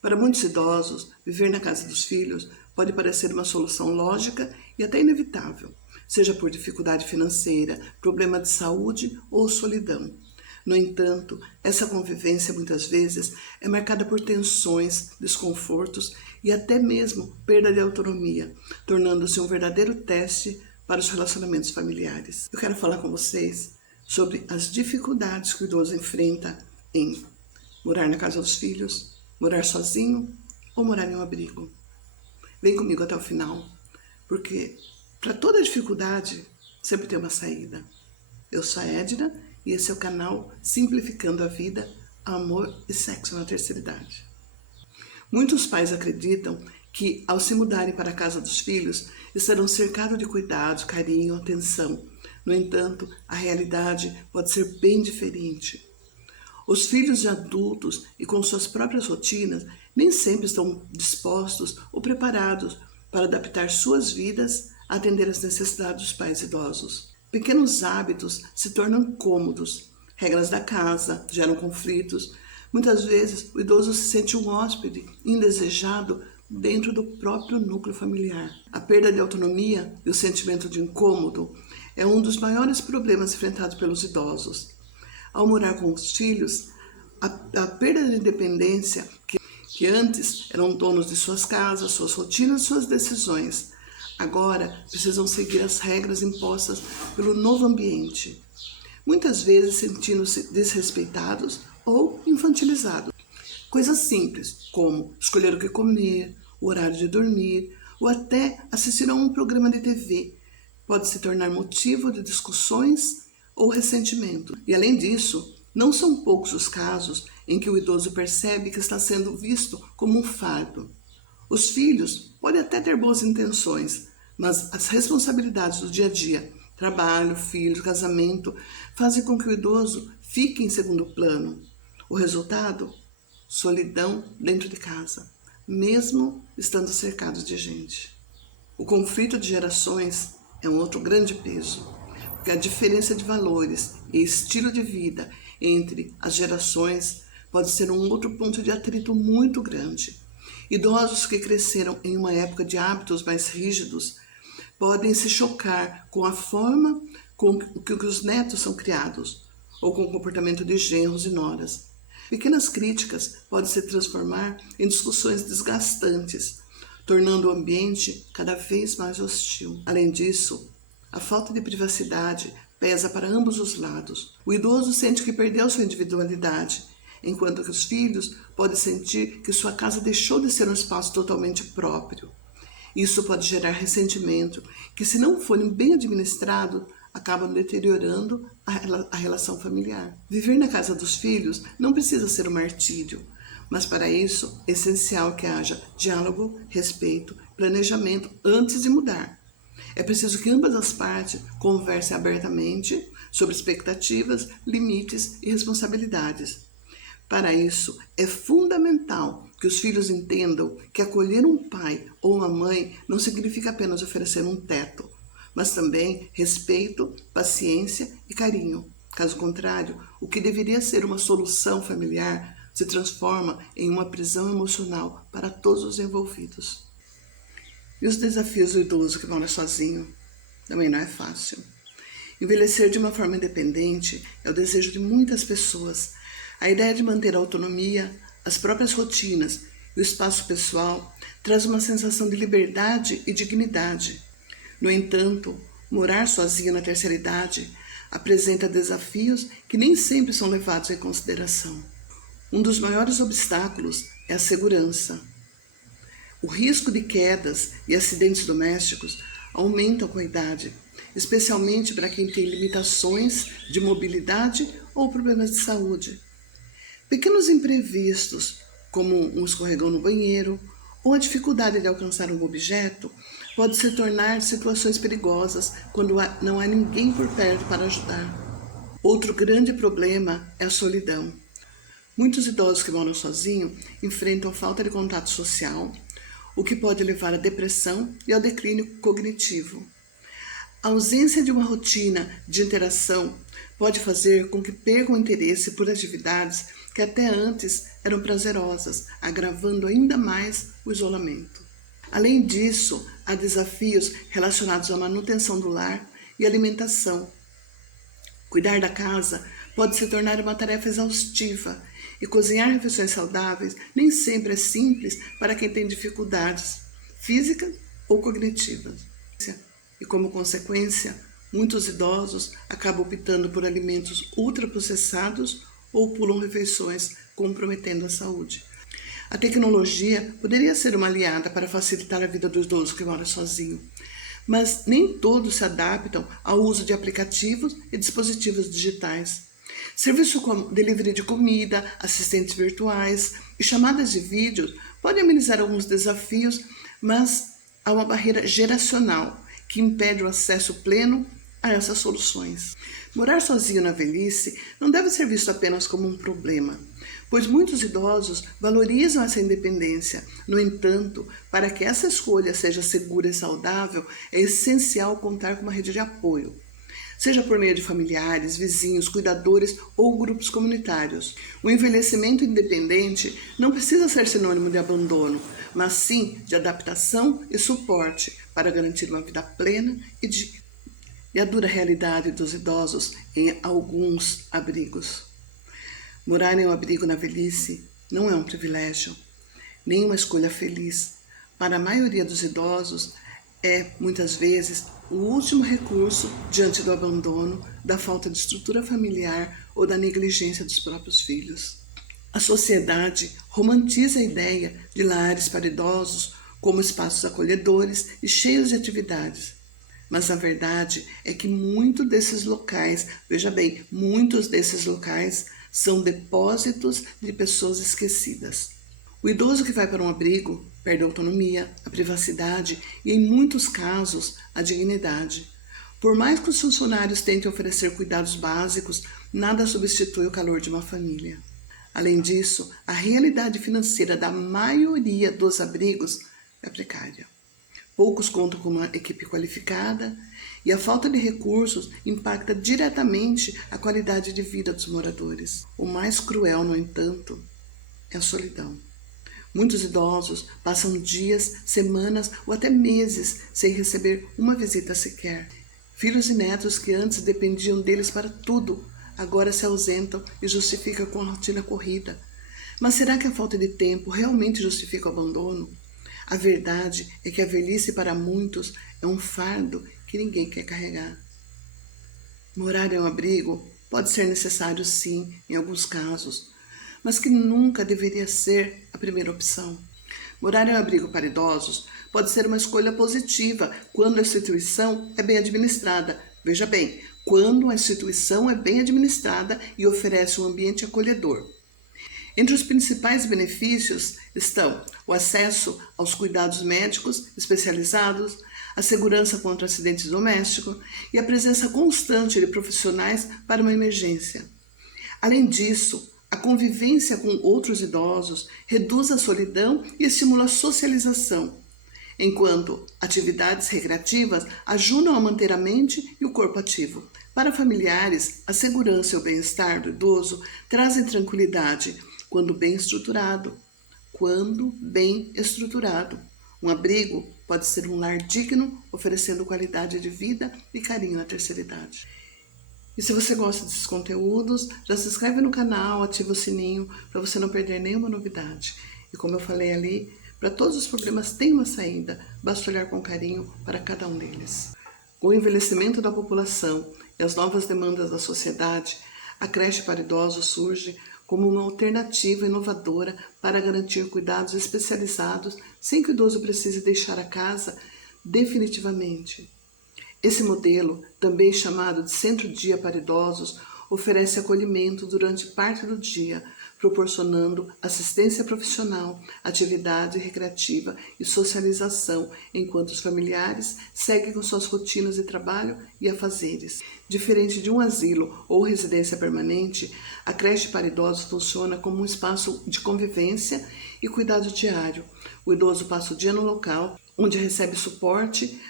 Para muitos idosos, viver na casa dos filhos pode parecer uma solução lógica e até inevitável, seja por dificuldade financeira, problema de saúde ou solidão. No entanto, essa convivência muitas vezes é marcada por tensões, desconfortos e até mesmo perda de autonomia, tornando-se um verdadeiro teste para os relacionamentos familiares. Eu quero falar com vocês sobre as dificuldades que o idoso enfrenta em morar na casa dos filhos, morar sozinho ou morar em um abrigo. Vem comigo até o final, porque para toda dificuldade sempre tem uma saída. Eu sou a Edna e esse é o canal Simplificando a Vida, Amor e Sexo na Terceira Idade. Muitos pais acreditam que, ao se mudarem para a casa dos filhos, estarão cercados de cuidado, carinho, atenção. No entanto, a realidade pode ser bem diferente. Os filhos de adultos e com suas próprias rotinas nem sempre estão dispostos ou preparados para adaptar suas vidas a atender às necessidades dos pais idosos. Pequenos hábitos se tornam cômodos. Regras da casa geram conflitos. Muitas vezes o idoso se sente um hóspede indesejado dentro do próprio núcleo familiar. A perda de autonomia e o sentimento de incômodo é um dos maiores problemas enfrentados pelos idosos. Ao morar com os filhos, a perda de independência, que antes eram donos de suas casas, suas rotinas, suas decisões, agora precisam seguir as regras impostas pelo novo ambiente, muitas vezes sentindo-se desrespeitados ou infantilizados. Coisas simples, como escolher o que comer, o horário de dormir, ou até assistir a um programa de TV, pode se tornar motivo de discussões ou ressentimento. E além disso, não são poucos os casos em que o idoso percebe que está sendo visto como um fardo. Os filhos podem até ter boas intenções, mas as responsabilidades do dia a dia, trabalho, filhos, casamento, fazem com que o idoso fique em segundo plano. O resultado? Solidão dentro de casa, mesmo estando cercado de gente. O conflito de gerações é um outro grande peso, porque a diferença de valores e estilo de vida entre as gerações pode ser um outro ponto de atrito muito grande. Idosos que cresceram em uma época de hábitos mais rígidos podem se chocar com a forma com que os netos são criados, ou com o comportamento de genros e noras. Pequenas críticas podem se transformar em discussões desgastantes, tornando o ambiente cada vez mais hostil. Além disso, a falta de privacidade pesa para ambos os lados. O idoso sente que perdeu sua individualidade, enquanto que os filhos podem sentir que sua casa deixou de ser um espaço totalmente próprio. Isso pode gerar ressentimento, que se não forem bem administrados, acabam deteriorando a relação familiar. Viver na casa dos filhos não precisa ser um martírio, mas para isso é essencial que haja diálogo, respeito, planejamento antes de mudar. É preciso que ambas as partes conversem abertamente sobre expectativas, limites e responsabilidades. Para isso, é fundamental que os filhos entendam que acolher um pai ou uma mãe não significa apenas oferecer um teto, mas também respeito, paciência e carinho. Caso contrário, o que deveria ser uma solução familiar se transforma em uma prisão emocional para todos os envolvidos. E os desafios do idoso que mora sozinho também não é fácil. Envelhecer de uma forma independente é o desejo de muitas pessoas. A ideia de manter a autonomia, as próprias rotinas e o espaço pessoal traz uma sensação de liberdade e dignidade. No entanto, morar sozinho na terceira idade apresenta desafios que nem sempre são levados em consideração. Um dos maiores obstáculos é a segurança. O risco de quedas e acidentes domésticos aumentam com a idade, especialmente para quem tem limitações de mobilidade ou problemas de saúde. Pequenos imprevistos, como um escorregão no banheiro ou a dificuldade de alcançar um objeto, pode se tornar situações perigosas quando não há ninguém por perto para ajudar. Outro grande problema é a solidão. Muitos idosos que moram sozinhos enfrentam falta de contato social, o que pode levar à depressão e ao declínio cognitivo. A ausência de uma rotina de interação pode fazer com que percam o interesse por atividades que até antes eram prazerosas, agravando ainda mais o isolamento. Além disso, há desafios relacionados à manutenção do lar e alimentação. Cuidar da casa pode se tornar uma tarefa exaustiva e cozinhar refeições saudáveis nem sempre é simples para quem tem dificuldades físicas ou cognitivas. E como consequência, muitos idosos acabam optando por alimentos ultraprocessados ou pulam refeições, comprometendo a saúde. A tecnologia poderia ser uma aliada para facilitar a vida do idoso que mora sozinho, mas nem todos se adaptam ao uso de aplicativos e dispositivos digitais. Serviços como delivery de comida, assistentes virtuais e chamadas de vídeo podem amenizar alguns desafios, mas há uma barreira geracional que impede o acesso pleno a essas soluções. Morar sozinho na velhice não deve ser visto apenas como um problema, pois muitos idosos valorizam essa independência. No entanto, para que essa escolha seja segura e saudável, é essencial contar com uma rede de apoio, seja por meio de familiares, vizinhos, cuidadores ou grupos comunitários. O envelhecimento independente não precisa ser sinônimo de abandono, mas sim de adaptação e suporte para garantir uma vida plena e digna. E a dura realidade dos idosos em alguns abrigos. Morar em um abrigo na velhice não é um privilégio, nem uma escolha feliz. Para a maioria dos idosos, é, muitas vezes, o último recurso diante do abandono, da falta de estrutura familiar ou da negligência dos próprios filhos. A sociedade romantiza a ideia de lares para idosos como espaços acolhedores e cheios de atividades. Mas a verdade é que muitos desses locais são depósitos de pessoas esquecidas. O idoso que vai para um abrigo perde a autonomia, a privacidade e, em muitos casos, a dignidade. Por mais que os funcionários tentem oferecer cuidados básicos, nada substitui o calor de uma família. Além disso, a realidade financeira da maioria dos abrigos é precária. Poucos contam com uma equipe qualificada e a falta de recursos impacta diretamente a qualidade de vida dos moradores. O mais cruel, no entanto, é a solidão. Muitos idosos passam dias, semanas ou até meses sem receber uma visita sequer. Filhos e netos que antes dependiam deles para tudo, agora se ausentam e justificam com a rotina corrida. Mas será que a falta de tempo realmente justifica o abandono? A verdade é que a velhice para muitos é um fardo que ninguém quer carregar. Morar em um abrigo pode ser necessário sim, em alguns casos, mas que nunca deveria ser a primeira opção. Morar em um abrigo para idosos pode ser uma escolha positiva quando a instituição é bem administrada. Veja bem, quando a instituição é bem administrada e oferece um ambiente acolhedor. Entre os principais benefícios estão o acesso aos cuidados médicos especializados, a segurança contra acidentes domésticos e a presença constante de profissionais para uma emergência. Além disso, a convivência com outros idosos reduz a solidão e estimula a socialização, enquanto atividades recreativas ajudam a manter a mente e o corpo ativo. Para familiares, a segurança e o bem-estar do idoso trazem tranquilidade quando bem estruturado. Um abrigo pode ser um lar digno, oferecendo qualidade de vida e carinho na terceira idade. E se você gosta desses conteúdos, já se inscreve no canal, ativa o sininho para você não perder nenhuma novidade. E como eu falei ali, para todos os problemas tem uma saída, basta olhar com carinho para cada um deles. Com o envelhecimento da população e as novas demandas da sociedade, a creche para idosos surge como uma alternativa inovadora para garantir cuidados especializados sem que o idoso precise deixar a casa definitivamente. Esse modelo, também chamado de centro-dia para idosos, oferece acolhimento durante parte do dia, proporcionando assistência profissional, atividade recreativa e socialização, enquanto os familiares seguem com suas rotinas de trabalho e afazeres. Diferente de um asilo ou residência permanente, a creche para idosos funciona como um espaço de convivência e cuidado diário. O idoso passa o dia no local, onde recebe suporte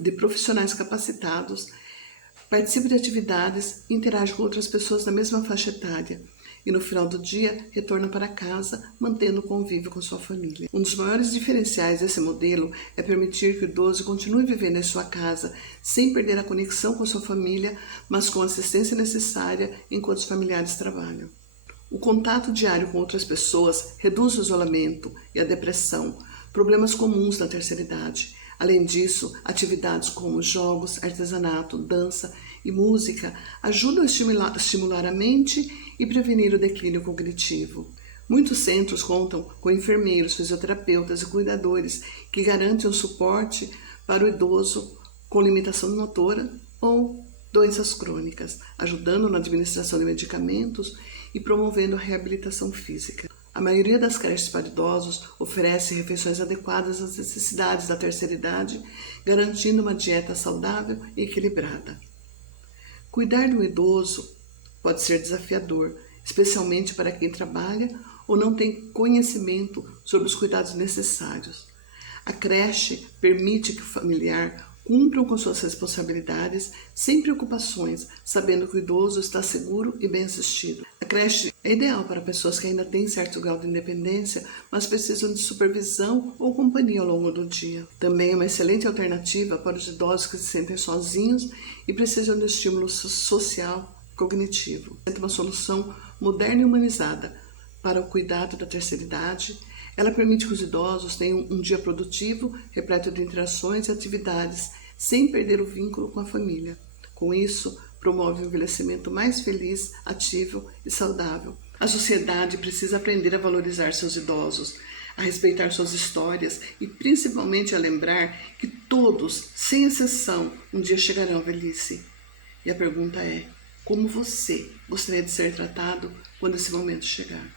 de profissionais capacitados, participa de atividades e interage com outras pessoas da mesma faixa etária. e no final do dia retorna para casa, mantendo o convívio com sua família. Um dos maiores diferenciais desse modelo é permitir que o idoso continue vivendo em sua casa, sem perder a conexão com sua família, mas com a assistência necessária enquanto os familiares trabalham. O contato diário com outras pessoas reduz o isolamento e a depressão, problemas comuns na terceira idade. Além disso, atividades como jogos, artesanato, dança e música ajudam a estimular a mente e prevenir o declínio cognitivo. Muitos centros contam com enfermeiros, fisioterapeutas e cuidadores que garantem o suporte para o idoso com limitação motora ou doenças crônicas, ajudando na administração de medicamentos e promovendo a reabilitação física. A maioria das creches para idosos oferece refeições adequadas às necessidades da terceira idade, garantindo uma dieta saudável e equilibrada. Cuidar do idoso pode ser desafiador, especialmente para quem trabalha ou não tem conhecimento sobre os cuidados necessários. A creche permite que o familiar cumpra com suas responsabilidades sem preocupações, sabendo que o idoso está seguro e bem assistido. A creche é ideal para pessoas que ainda têm certo grau de independência, mas precisam de supervisão ou companhia ao longo do dia. Também é uma excelente alternativa para os idosos que se sentem sozinhos e precisam de estímulo social e cognitivo. É uma solução moderna e humanizada para o cuidado da terceira idade. Ela permite que os idosos tenham um dia produtivo, repleto de interações e atividades, sem perder o vínculo com a família. Com isso, promove um envelhecimento mais feliz, ativo e saudável. A sociedade precisa aprender a valorizar seus idosos, a respeitar suas histórias e principalmente a lembrar que todos, sem exceção, um dia chegarão à velhice. E a pergunta é: como você gostaria de ser tratado quando esse momento chegar?